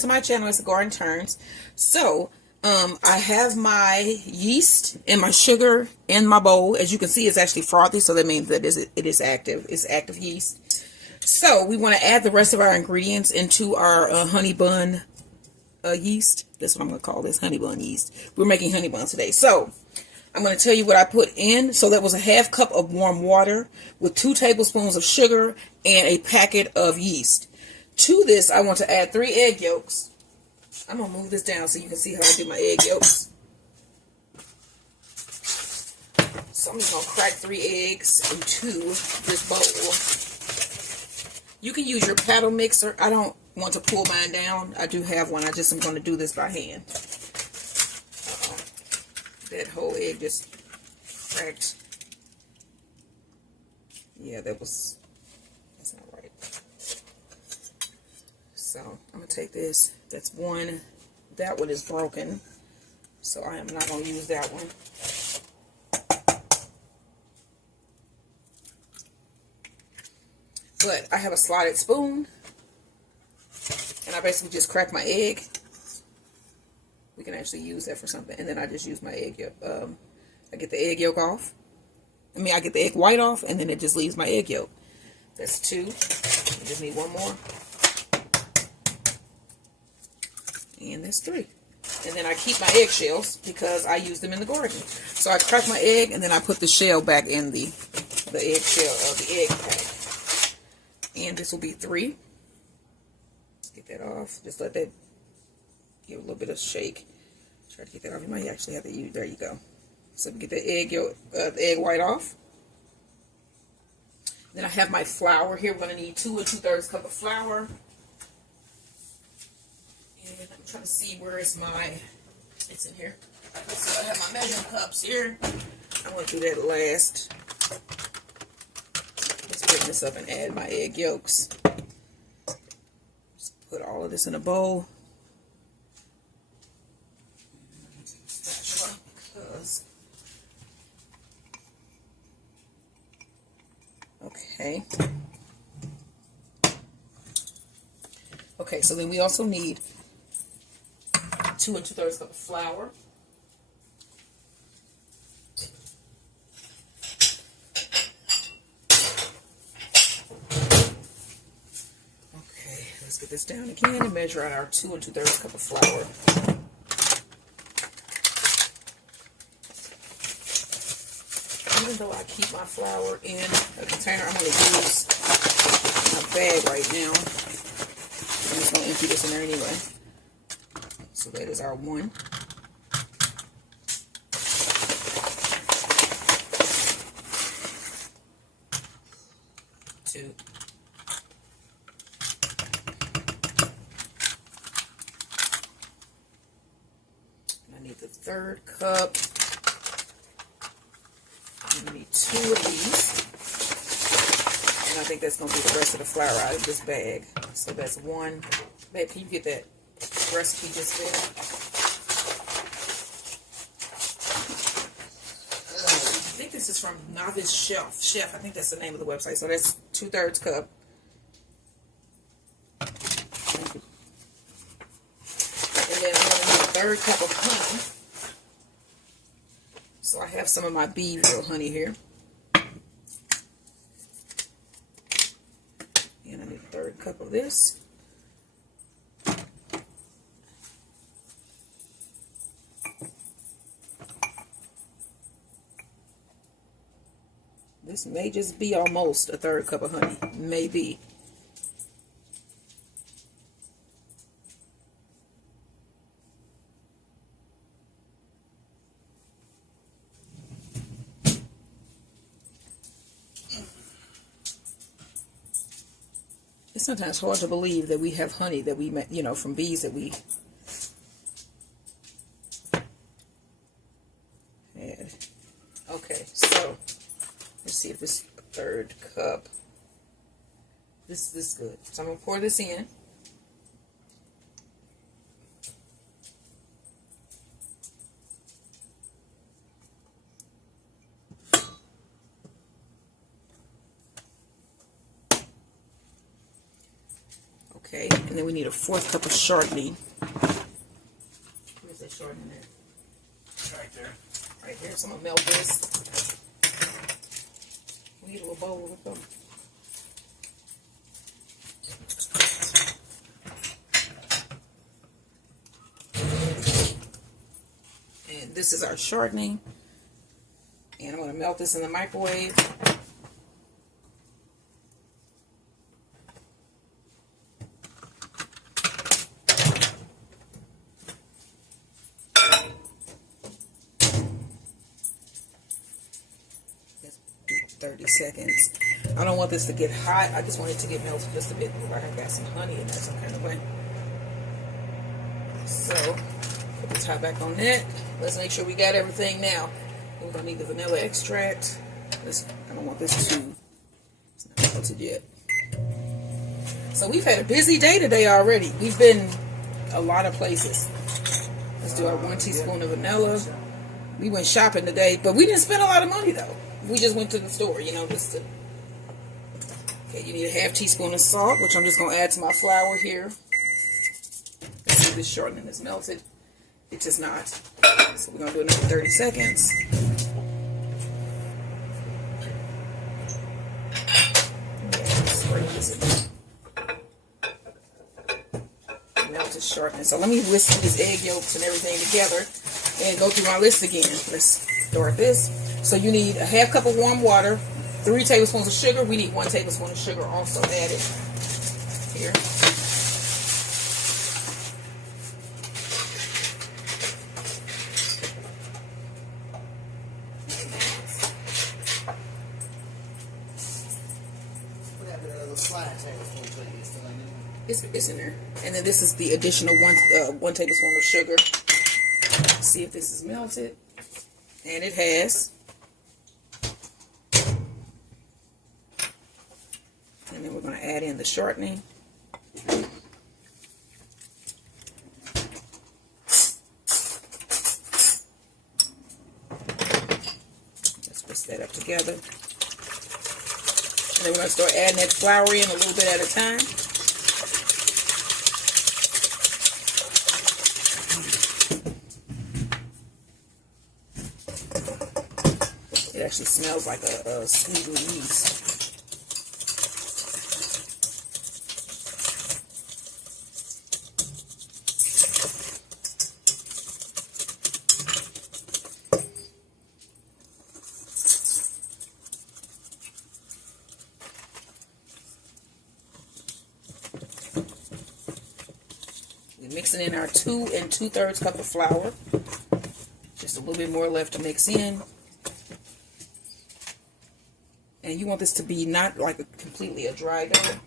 to my channel. It's the Garden Turns. So, I have my yeast and my sugar in my bowl. As you can see, it's actually frothy, so that means that it is active. It's active yeast. So, we want to add the rest of our ingredients into our honey bun yeast. That's what I'm going to call this, honey bun yeast. We're making honey buns today. So, I'm going to tell you what I put in. So, that was a ½ cup of warm water with 2 tablespoons of sugar and a packet of yeast. To this, I want to add 3 egg yolks. I'm going to move this down so you can see how I do my egg yolks. So I'm just going to crack 3 eggs into this bowl. You can use your paddle mixer. I don't want to pull mine down. I do have one. I just am going to do this by hand. That whole egg just cracked. Yeah, that's not right. So I'm going to take this. That's one. That one is broken. So I am not going to use that one. But I have a slotted spoon. And I basically just crack my egg. We can actually use that for something. And then I just use my egg yolk. I get the egg yolk off. I get the egg white off. And then it just leaves my egg yolk. That's 2. I just need 1 more. And that's 3. And then I keep my eggshells because I use them in the garden. So I crack my egg and then I put the shell back in the eggshell of the egg pack. And this will be 3. Get that off. Just let that give a little bit of shake. Try to get that off. You might actually have to use. There you go. So get the egg yolk, the egg white off. Then I have my flour here. We're going to need 2 2/3 cup of flour. And I'm trying to see where is it's in here. So I have my measuring cups here. I'm going to do that last. Let's pick this up and add my egg yolks. Just put all of this in a bowl. Spatula, because okay. Okay, so then we also need 2 2/3 cup of flour. Okay, let's get this down again and measure out our 2 2/3 cup of flour. Even though I keep my flour in a container, I'm going to use my bag right now. I'm just going to empty this in there anyway. So that is our 1. 2. And I need the 3rd cup. I'm going to need 2 of these. And I think that's going to be the rest of the flour out of this bag. So that's 1. Babe, can you get that recipe just there? I think this is from Novice Chef. I think that's the name of the website. So that's 2/3 cup. And then I'm going to need a 3rd cup of honey. So I have some of my Beeville honey here. And I need a 3rd cup of this. This may just be almost a 3rd cup of honey. Maybe. It's sometimes hard to believe that we have honey that we, from bees that we had. Okay, so let's see if this 3rd cup. This is good. So I'm going to pour this in. Okay, and then we need a 4th cup of shortening. Where's that shortening at? Right there. Right here. So I'm gonna melt this. We need a little bowl with them. And this is our shortening. And I'm gonna melt this in the microwave. Just 30 seconds. I don't want this to get hot. I just want it to get melted just a bit. Like I got some honey in there some kind of way. So put the top back on that. Let's make sure we got everything now. We're gonna need the vanilla extract. I don't want this to. It's not melted yet. So we've had a busy day today already. We've been a lot of places. Let's do our 1 teaspoon of vanilla. We went shopping today, but we didn't spend a lot of money though. We just went to the store, you know, just to. Okay, you need a 1/2 teaspoon of salt, which I'm just gonna add to my flour here. Let's see if this shortening is melted. It is not. So we're gonna do another 30 seconds. Melted shortening. So let me whisk these egg yolks and everything together and go through my list again. Let's start this. So you need a 1/2 cup of warm water, 3 tablespoons of sugar. We need 1 tablespoon of sugar also added here. It's in there. And then this is the additional 1 tablespoon of sugar. Let's see if this is melted. And it has. And then we're going to add in the shortening. Let's whisk that up together. And then we're going to start adding that flour in a little bit at a time. It actually smells like a sweetened yeast. We're mixing in our 2 2/3 cup of flour. Just a little bit more left to mix in. And you want this to be not like completely a dry dough.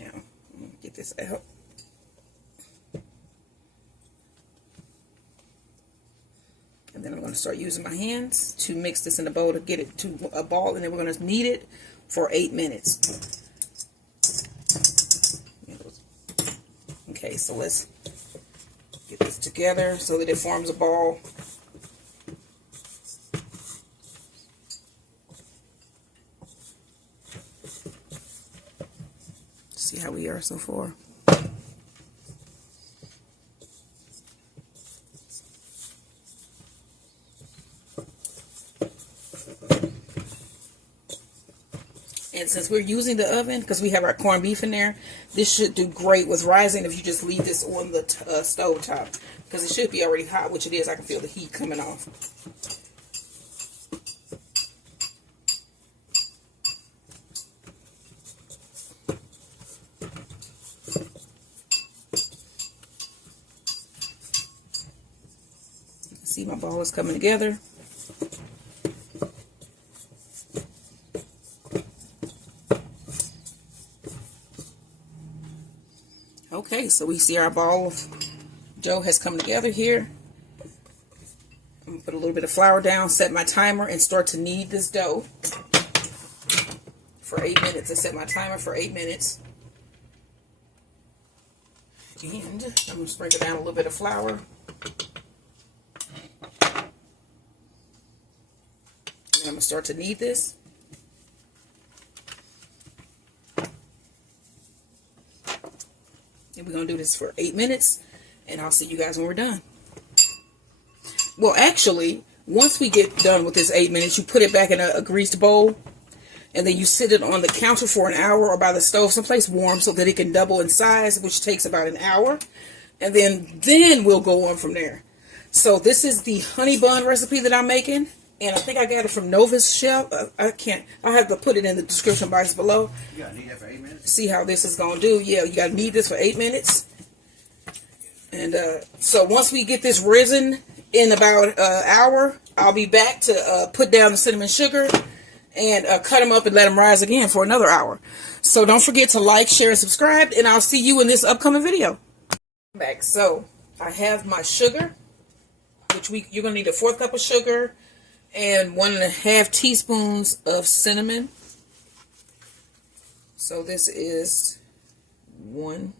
Now, I'm going to get this out. And then I'm going to start using my hands to mix this in a bowl to get it to a ball. And then we're going to knead it for 8 minutes. Okay, so let's get this together so that it forms a ball. See how we are so far. And since we're using the oven, because we have our corned beef in there, this should do great with rising if you just leave this on the stove top. Because it should be already hot, which it is. I can feel the heat coming off. See, my ball is coming together. Okay, so we see our ball of dough has come together here. I'm going to put a little bit of flour down, set my timer, and start to knead this dough for 8 minutes. I set my timer for 8 minutes. And I'm going to sprinkle down a little bit of flour. And I'm going to start to knead this. And we're going to do this for 8 minutes. And I'll see you guys when we're done. Well, actually, once we get done with this 8 minutes, you put it back in a greased bowl. And then you sit it on the counter for an hour or by the stove someplace warm so that it can double in size, which takes about an hour. And then we'll go on from there. So this is the honey bun recipe that I'm making. And I think I got it from Nova's shelf. I'll have to put it in the description box below. You gotta knead that for 8 minutes? See how this is going to do. Yeah, you got to knead this for 8 minutes. And so once we get this risen in about an hour, I'll be back to put down the cinnamon sugar and cut them up and let them rise again for another hour. So don't forget to like, share, and subscribe. And I'll see you in this upcoming video. Back. So I have my sugar, which you're going to need a 1/4 cup of sugar and 1.5 teaspoons of cinnamon. So this is 1.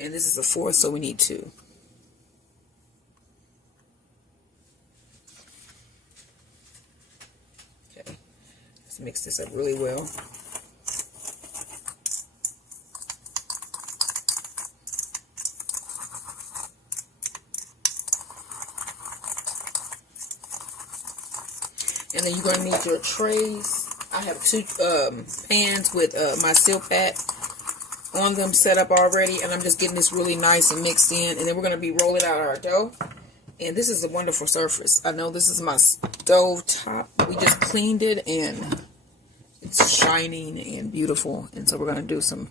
And this is a 1/4, so we need 2. Okay. Let's mix this up really well. And then you're going to need your trays. I have 2 pans with my seal pack on them set up already. And I'm just getting this really nice and mixed in. And then we're going to be rolling out our dough. And this is a wonderful surface. I know this is my stove top. We just cleaned it and it's shining and beautiful. And so we're going to do some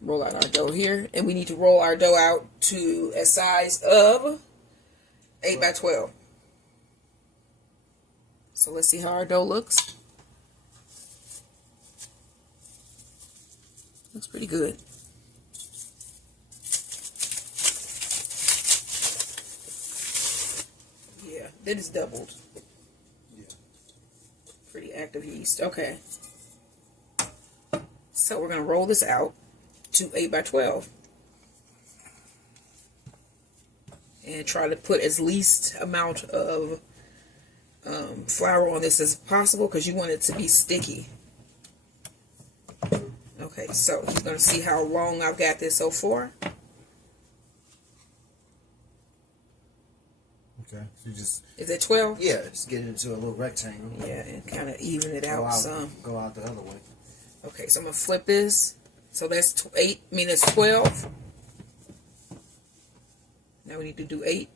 roll out our dough here. And we need to roll our dough out to a size of 8 by 12. So let's see how our dough looks. Looks pretty good. Yeah, that is doubled. Yeah. Pretty active yeast. Okay. So we're going to roll this out to 8 by 12. And try to put as least amount of flour on this as possible because you want it to be sticky. Okay, so you're going to see how long I've got this so far. Okay, so you just... Is it 12? Yeah, just get it into a little rectangle. Yeah, and kind of even it out some. Go out the other way. Okay, so I'm going to flip this. So that's 8, I mean it's 12. Now we need to do 8.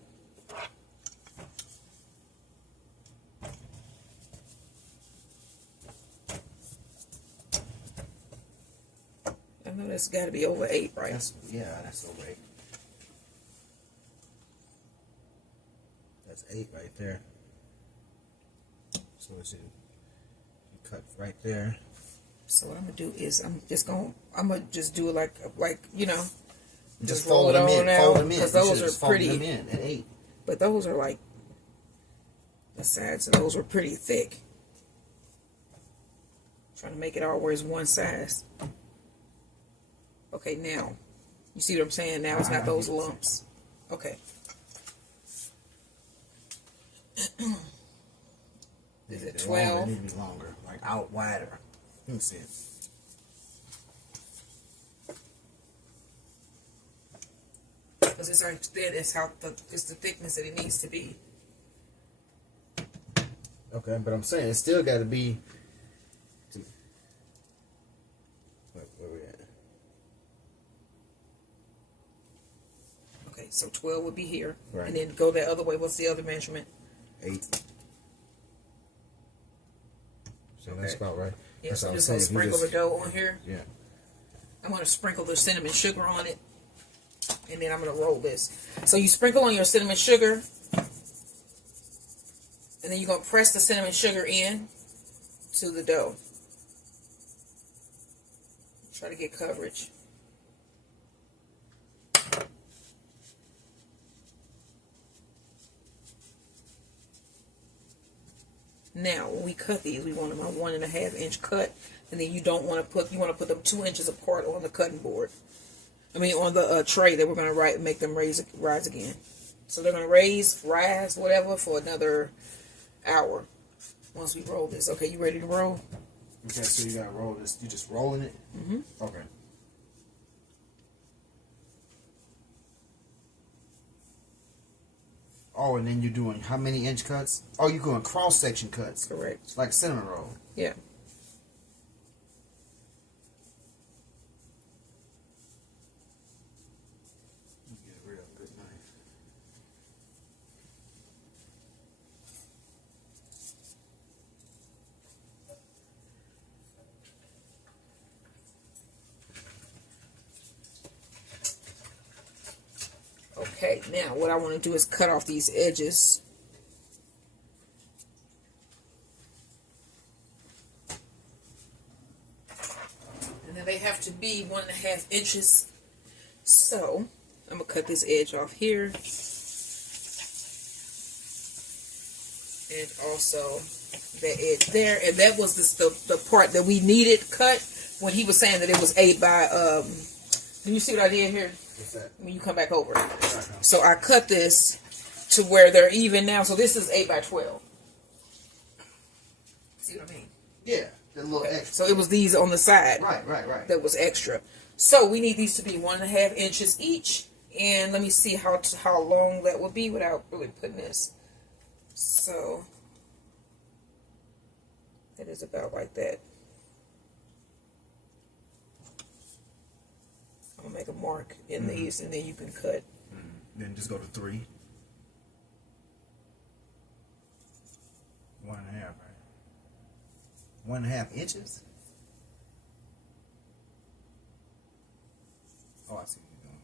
I know that's got to be over 8, right? That's over 8. That's 8 right there. So let's see. You cut right there. So what I'm gonna do is I'm gonna just do it like you know, Just roll it on out fold them in. because those are pretty. Them in at 8. But those are like the sides, and those were pretty thick. Trying to make it always one size. Okay, now you see what I'm saying? Now it's not those lumps. Okay. Is it 12? It needs to be longer, like out wider. Let me see it. Because it's it's the thickness that it needs to be. Okay, but I'm saying it's still got to be. Where we at? Okay, so 12 would be here, Right. and then go the other way. What's the other measurement? 8. So Okay. that's about right. Yeah, That's so what I'm I'm just going to saying. sprinkle the dough on here. Yeah. I'm going to sprinkle the cinnamon sugar on it, and then I'm going to roll this. So you sprinkle on your cinnamon sugar, and then you're going to press the cinnamon sugar in to the dough. Try to get coverage. Now, when we cut these, we want them a 1.5 inch cut, and then you don't want to put, you want to put them 2 inches apart on the cutting board. I mean, on the tray that we're going to make them rise again. So they're going to rise, whatever, for another hour once we roll this. Okay, you ready to roll? Okay, so you got to roll this. You just rolling it? Mm-hmm. Okay. Oh, and then you're doing how many inch cuts? Oh, you're going cross-section cuts. Correct. Like cinnamon roll. Yeah. Get a real good knife. Okay, now what I want to do is cut off these edges. And then they have to be 1.5 inches. So I'm going to cut this edge off here. And also that edge there. And that was the part that we needed cut when he was saying that it was 8 by, do you see what I did here? What's that? When you come back over. So I cut this to where they're even now. So this is 8 by 12. See what I mean? Yeah, the little extra. So it was these on the side. Right. That was extra. So we need these to be 1.5 inches each. And let me see how long that would be without really putting this. So it is about like that. I'm gonna make a mark in these, and then you can cut. Then just go to 3. 1.5, right? 1.5 inches? Oh, I see what you're doing.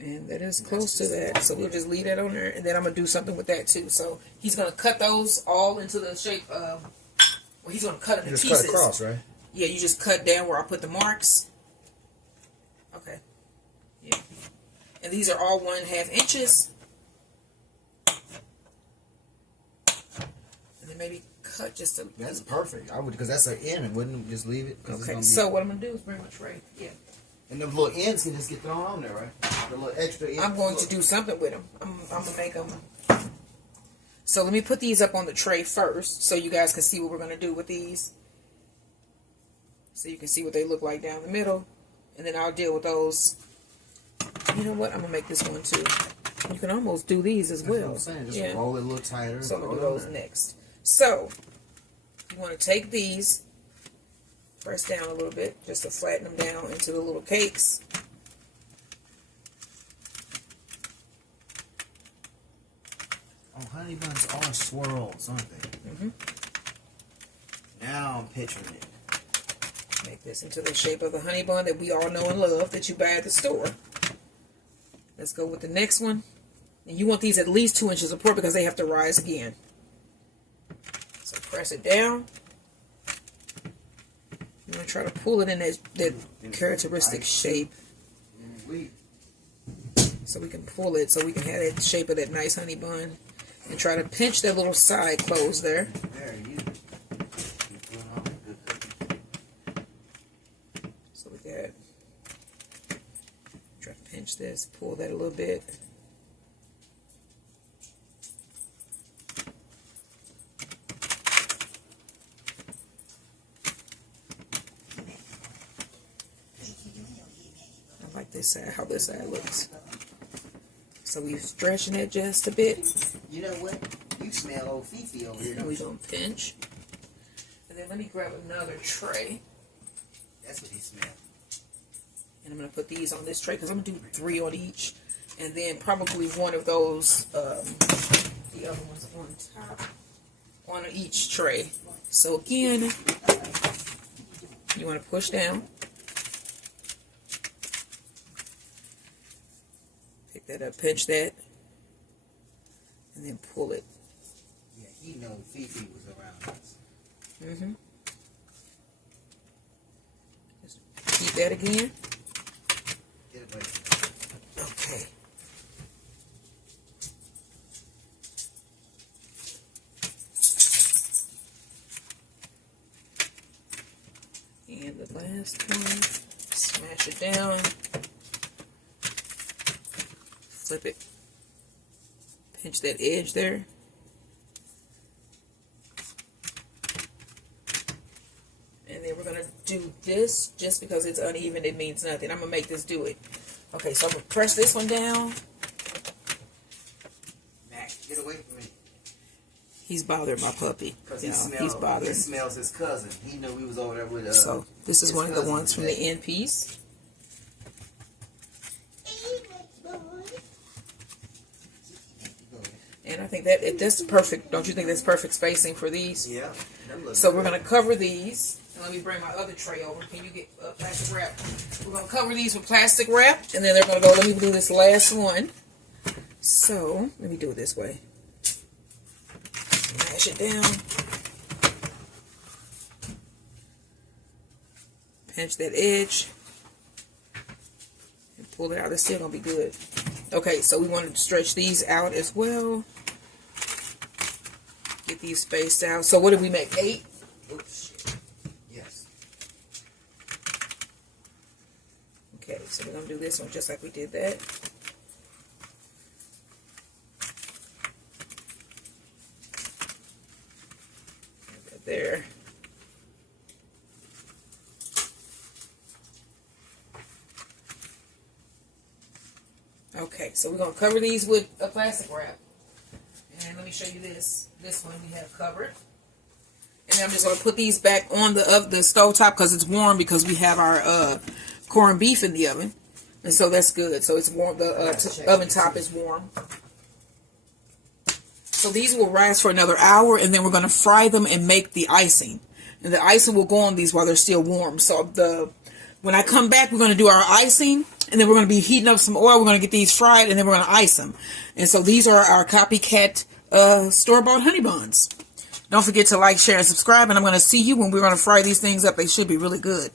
And that is close to that. So we'll just leave that on there. And then I'm going to do something with that too. So he's going to cut those all into the shape of, well, he's going to cut them in pieces. Just cut across, right? Yeah, you just cut down where I put the marks. Okay. Yeah. And these are all 1.5 inches. And then maybe cut just a... That's perfect. I would, because that's an end, and wouldn't just leave it. Okay, so what I'm going to do is bring my tray. Yeah. And them little ends can just get thrown on there, right? The little extra ends. I'm going to do something with them. I'm going to make them. So let me put these up on the tray first so you guys can see what we're going to do with these. So you can see what they look like down the middle. And then I'll deal with those. You know what? I'm going to make this one too. You can almost do these as well. That's what I'm saying. Just roll it a little tighter. So I'm going to do those next. So you want to take these, press down a little bit just to flatten them down into the little cakes. Oh, honey buns are swirls, aren't they? Now I'm picturing it. Make this into the shape of the honey bun that we all know and love that you buy at the store. Let's go with the next one. And you want these at least 2 inches apart because they have to rise again. So press it down. I'm going to try to pull it in that characteristic shape. So we can pull it so we can have that shape of that nice honey bun. And try to pinch that little side close there. So with that, try to pinch this, pull that a little bit. I like this side, how this side looks. So we're stretching it just a bit. You know what? You smell old Fifi over here. And we're going to pinch. And then let me grab another tray. That's what he smelled. And I'm going to put these on this tray because I'm going to do 3 on each. And then probably one of those, the other ones on top, on each tray. So again, you want to push down. Pick that up, pinch that. And and then pull it. Yeah, he know Fifi was around us. Mm-hmm. Just keep that again. Get away. Okay. And the last one, smash it down, flip it, pinch that edge there. And then we're going to do this. Just because it's uneven, it means nothing. I'm going to make this do it. Okay, so I'm going to press this one down. Mac, get away from me. He's bothering my puppy. Because he's bothering. He smells his cousin. He knew we was over there with so this is one of the ones from the end piece. And I think that's perfect. Don't you think that's perfect spacing for these? Yeah. So we're going to cover these. And let me bring my other tray over. Can you get plastic wrap? We're going to cover these with plastic wrap. And then they're going to go, let me do this last one. So, let me do it this way. Mash it down. Pinch that edge. And pull it out. It's still going to be good. Okay, so we want to stretch these out as well. Get these spaced out. So what did we make? 8? Oops, shit. Yes. Okay, so we're going to do this one just like we did that. There. Okay, so we're going to cover these with a plastic wrap. And let me show you this. This one we have covered. And I'm just going to put these back on the stove top because it's warm, because we have our corned beef in the oven. And so that's good. So it's warm. The oven top is warm. So these will rise for another hour, and then we're going to fry them and make the icing. And the icing will go on these while they're still warm. So when I come back, we're going to do our icing, and then we're going to be heating up some oil. We're going to get these fried, and then we're going to ice them. And so these are our copycat store-bought honey buns. Don't forget to like, share, and subscribe, and I'm going to see you when we're going to fry these things up. They should be really good.